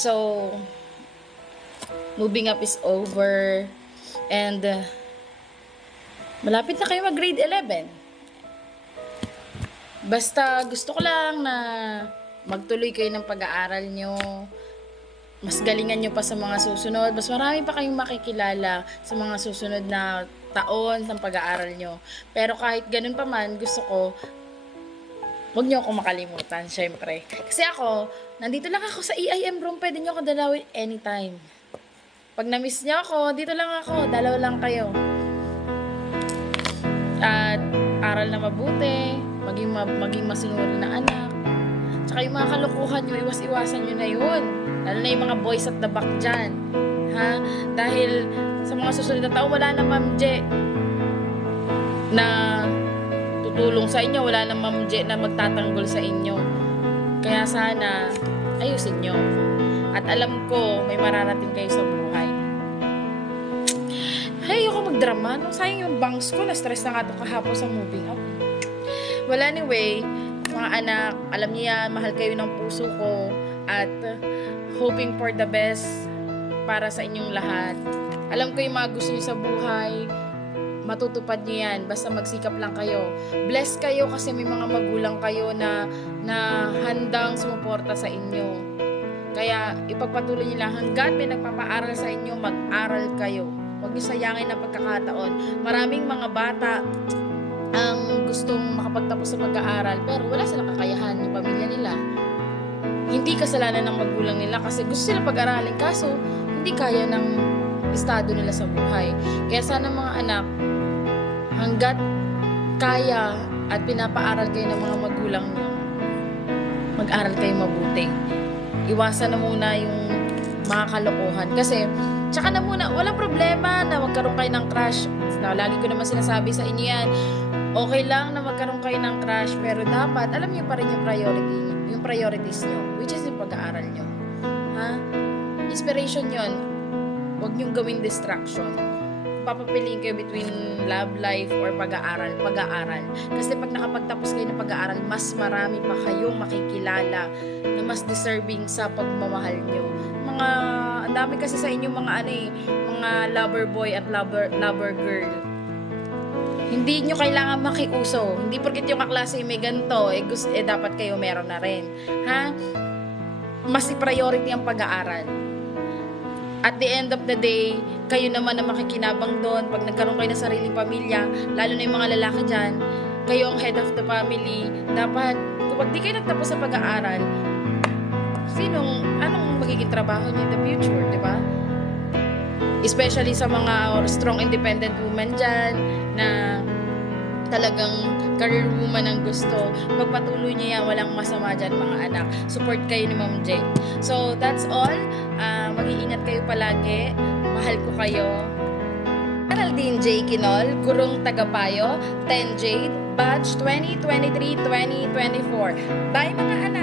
So, moving up is over. And, malapit na kayo mag-grade 11. Basta gusto ko lang na magtuloy kayo ng pag-aaral nyo. Mas galingan nyo pa sa mga susunod. Mas marami pa kayong makikilala sa mga susunod na taon ng pag-aaral nyo. Pero kahit ganun pa man, gusto ko, huwag nyo ako makalimutan, syempre. Kasi ako, nandito lang ako sa EIM room. Pwede nyo ako dalawin anytime. Pag na-miss nyo ako, dito lang ako. Dalaw lang kayo. At aral na mabuti. Maging masinuri na anak. Tsaka yung mga kalokohan nyo, iwas-iwasan nyo na yun. Lalo na yung mga boys at the back dyan. Ha? Dahil sa mga susunod na taon, wala na Ma'am Je na tutulong sa inyo. Wala na Ma'am Je na magtatanggol sa inyo. Kaya sana, ayusin nyo. At alam ko, may mararating kayo sa buhay. Hey, ayoko magdrama. No? Sayang yung bangs ko. Na-stress na nga ito kahapon sa moving up. Well, anyway, mga anak, alam niyo yan, mahal kayo ng puso ko. At hoping for the best para sa inyong lahat. Alam ko yung mga gusto niyo sa buhay, matutupad niyo yan. Basta magsikap lang kayo. Bless kayo kasi may mga magulang kayo na handang sumuporta sa inyo. Kaya ipagpatuloy niyo lang hanggat may nagpapaaral sa inyo, mag-aral kayo. Huwag niyo sayangin ang pagkakataon. Maraming mga bata ang gustong makapagtapos sa pag-aaral pero wala silang kakayahan yung pamilya nila. Hindi kasalanan ng magulang nila kasi gusto sila pag-aralin kaso hindi kaya ng estado nila sa buhay. Kaya sana mga anak, hanggat kaya at pinapaaral kayo ng mga magulang nyo, mag-aral kayo mabuti. Iwasan na muna yung mga kalokohan kasi tsaka na muna, walang problema na magkaroon kayo ng crush. Lagi ko naman sinasabi sa inyo yan, okay lang na magkaroon kayo ng crush, pero dapat, alam niyo pa rin yung priorities nyo, which is yung pag-aaral nyo. Ha? Inspiration yun. Huwag niyong gawing distraction. Papapiliin kayo between love life or pag-aaral. Kasi pag nakapagtapos kayo ng pag-aaral, mas marami pa kayong makikilala na mas deserving sa pagmamahal nyo. Ang dami kasi sa inyo mga lover boy at lover girl. Hindi nyo kailangan makiuso. Hindi porket yung kaklase may ganito, dapat kayo meron na rin. Ha? Mas i-priority ang pag-aaral. At the end of the day, kayo naman na makikinabang doon. Pag nagkaroon kayo ng sariling pamilya, lalo na yung mga lalaki dyan, kayo ang head of the family. Dapat, kapag di kayo nagtapos sa pag-aaral, anong magiging trabaho niyo in the future, di ba? Especially sa mga strong independent women dyan na talagang career woman ang gusto. Pagpatuloy niyo yan, walang masama dyan mga anak. Support kayo ni Ma'am J. So, that's all. Mag-iingat kayo palagi. Mahal ko kayo. Geraldine J. Kinol, Gurong Tagapayo, 10 Jade, Batch 2023-2024. Bye mga anak!